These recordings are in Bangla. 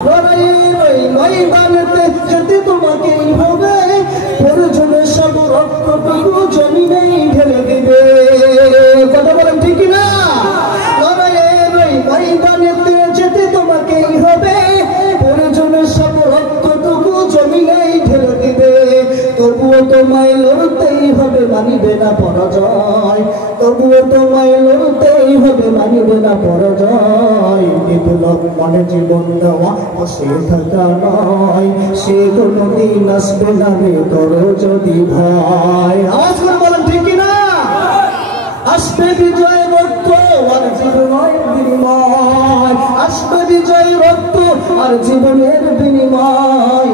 ময়দানেতে যেতে তোমাকেই হবে, প্রয়োজনে সব রক্তটুকু জমিনেই ঢেলে দিবে। কথা বলেন ঠিক না? ময়দানেতে যেতে তোমাকেই হবে, প্রয়োজনে সব রক্তটুকু জমিনেই ঢেলে দিবে। তবুও তোমায় লড়তেই হবে, মানিবে না পরাজয়। তবুও তোমায় লড়তেই হবে, মানিবে না পরাজয়। বিপ্লব মানে জীবন দেওয়া, বসে থাকা নয়। সে কোনদিন আসবে না রে করো যদি ভয়। আওয়াজ করে বলেন ঠিক না? আসবে বিজয় রক্ত আর জীবনের বিনিময়। আসবে বিজয় রক্ত আর জীবনের বিনিময়।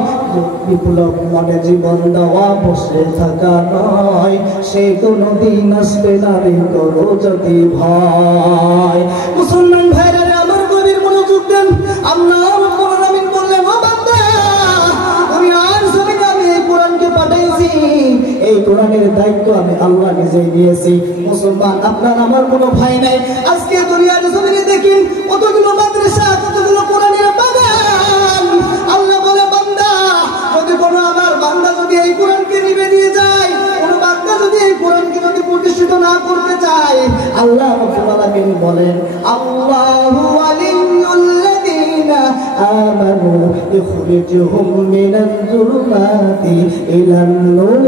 বিপ্লব মানে জীবন দেওয়া, বসে থাকা নয়। সে কোনদিন আসবে না রে করো যদি ভয়। মুসলমান ভাইরা আমার গভীর মনোযোগ দেন। আল্লাহ রাব্বুল আলামিন বললেন, ও বান্দা, আমি আর জমিনে আমি এই কোরআনকে পাঠাইছি। এই কোরআনের দায়িত্ব আমি আল্লাহ নিজেই নিয়েছি। মুসলমান, আপনার আমার কোনো ভাই নাই। আজকে দুনিয়ার জমিনে দেখি কতগুলো মাদ্রাসা, কতগুলো কোরআনের বাগান। আল্লাহ বলে, বান্দা, যদি কোনো আমার বান্দা যদি এই কোরআনকে নিবে দিয়ে যায়, কোনো বান্দা যদি এই কোরআনকে যদি প্রতিষ্ঠিত না করতে চায়, আল্লাহ রাব্বুল আলামিন বলেন, আল্লাহু ওয়ালিয়্যুল্লাযীনা আমানু ইখরিজুহুম মিনাজ যুলুমাতি ইলান নূর।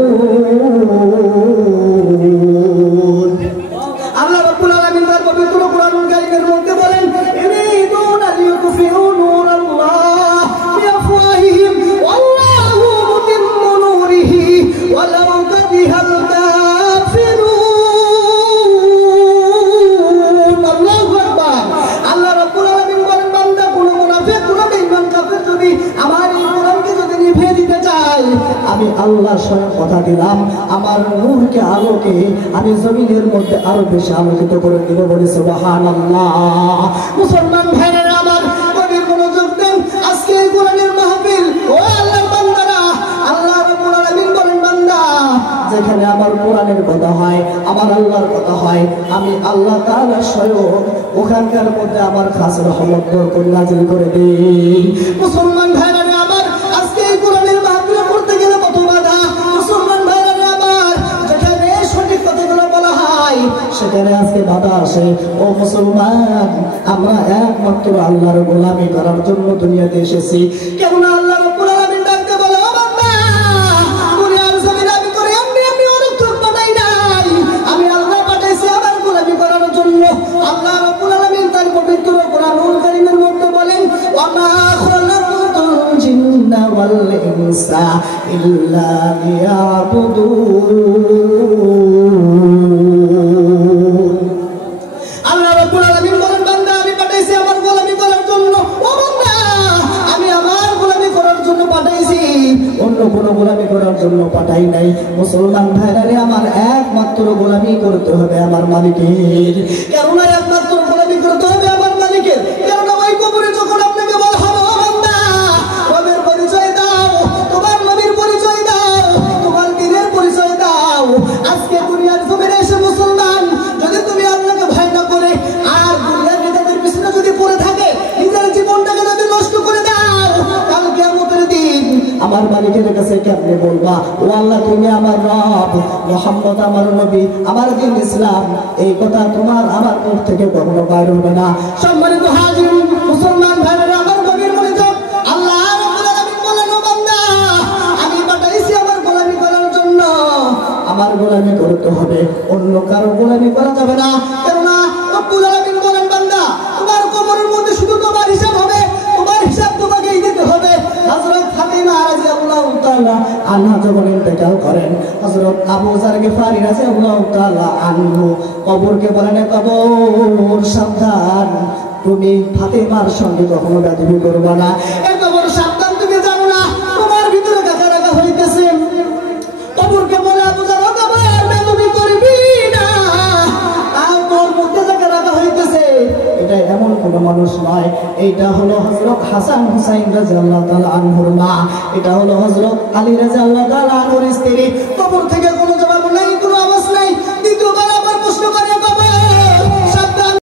আল্লাহ রাব্বুল আলামিন তার পবিত্র কোরআনুল কারীমের মধ্যে বলেন, ইরিদুনা লিইউতফিউ নূরাল্লাহ বিআফওয়াহিহিম ওয়াল্লাহু মুতিম্মু নূরিহি ওয়ালাউ কারিহাল কাফিরুন। আল্লাহু আকবার। আল্লাহ রাব্বুল আলামিন বলেন, বান্দা, কোন মুনাফিক, কোন বেঈমান কাফির যদি আমার এই কোরআনকে যদি নিভিয়ে দিতে চায়, আমি আল্লাহ স্বয়ং কথা দিলাম, আমার নূরকে, আলোকে আমি জমিনের মধ্যে আরো বেশি আলোকিত করে দিব। বলি সুবহানাল্লাহ। মুসলমান ভাইরা আমার গভীর মনোযোগ দেন। আজকে এই কোরআনের মাহফিল, ও আল্লাহর বান্দারা, আল্লাহ রাব্বুল আলামিন বলেন, বান্দা, যেখানে আমার কোরআনের কথা হয়, আমার আল্লাহর কথা হয়, আমি আল্লাহ তাআলা স্বয়ং ওখানকার মধ্যে আমার খাস রহমত বরকত নাযিল করে দেই। মুসলমান ভাইরা আমার, আজকে এই কোরআনের মাহফিল করতে গেলে কত বাধা। মুসলমান ভাইরা আমার, যেখানে সঠিক কথাগুলো বলা হয় সেখানে আজকে বাধা আসে। ও মুসলমান, আমরা একমাত্র আল্লাহর গোলামি করার জন্য দুনিয়াতে এসেছি। কেননা আল্লাহ রাব্বুল আলামিন ডাকতে বলে, ও বান্দা, দুনিয়ার জমিনে আমি করে এমনি এমনি অনর্থক বানাই নাই। আমি আল্লাহ পাঠাইছি আমার গোলামি করার জন্য। আল্লাহ রাব্বুল আলামিন তার পবিত্র কোরআনুল কারীমের মধ্যে বলেন, ওয়া মা খালাকতুল জিন্না ওয়াল ইনসা ইল্লা লিয়াবুদুন। আল্লাহ রাব্বুল আলামিন বলেন, বান্দা, আমি পাঠাইছি আমার গোলামি করার জন্য। ও বান্দা, আমি আমার গোলামি করার জন্য পাঠাইছি, অন্য কোনো গোলামি করার জন্য পাঠাই নাই। মুসলমান ভাইরা আমার, একমাত্র গোলামি করতে হবে আমার মালিকের। কেননা একমাত্র গোলামি করতে হবে আমার মালিকের। কেননা ওই কবরে যখন আপনাকে বলা হবে, ও বান্দা, রবের পরিচয় দাও, তোমার নবীর পরিচয় দাও, তোমার দ্বীনের পরিচয় দাও। আজকে দুনিয়ার জমিনে এসে মুসলমান, যদি তুমি আল্লাহকে ভয় না করে আর দুনিয়ার নেতাদের পিছনে যদি পড়ে থাকে, নিজের জীবনটাকে যদি নষ্ট করে দাও, কাল কিয়ামতের দিন আমার মালিকের কাছে কেমনে বলবা, ও আল্লাহ, তুমি আমার রব, মুহাম্মদ আমার নবী, আমার দিন ইসলাম। এই কথা তোমার আমার মুখ থেকে কখনো বাইর হবে না। সম্মানিত হাজিরিন, মুসলমান ভাইরা আমার গভীর মনোযোগ। আল্লাহ রাব্বুল আলামিন বলেন, ও বান্দা, আমি পাঠাইছি আমার গোলামি করার জন্য। আমার গোলামি করতে হবে, অন্য কারো গোলামি করা যাবে না। কেননা রাব্বুল আলামিন বলেন, বান্দা, তোমার কবরের মধ্যে শুধু তোমার হিসাব হবে, তোমার হিসাব তোমাকেই দিতে হবে। হযরত ফাতিমা রাদিয়াল্লাহু তাআলা আনহা যখন ইন্তেকাল করেন, হযরত আবু যার গিফারি রাদিয়াল্লাহু তাআলা আনহু কবরকে বলেন, কবর সাবধান, তুমি ফাতিমার সঙ্গে কখনো বেয়াদবি করবে না। এই কবর সাবধান, তুমি জানো না তোমার ভিতরে কাকা রাখা হইতেছে। কবরকে বলে, আবু যার, কবর বেয়াদবি করবি না, আর তোর মধ্যে কাকা রাখা হইতেছে। এটা এমন কোন মানুষ নয়। এইটা হলো হযরত হাসান হুসাইন রাদিয়াল্লাহু তাআলা আনহুর মা। এটা হলো হযরত আলী রাদিয়াল্লাহু তাআলা আনহুর স্ত্রী। কবর থেকে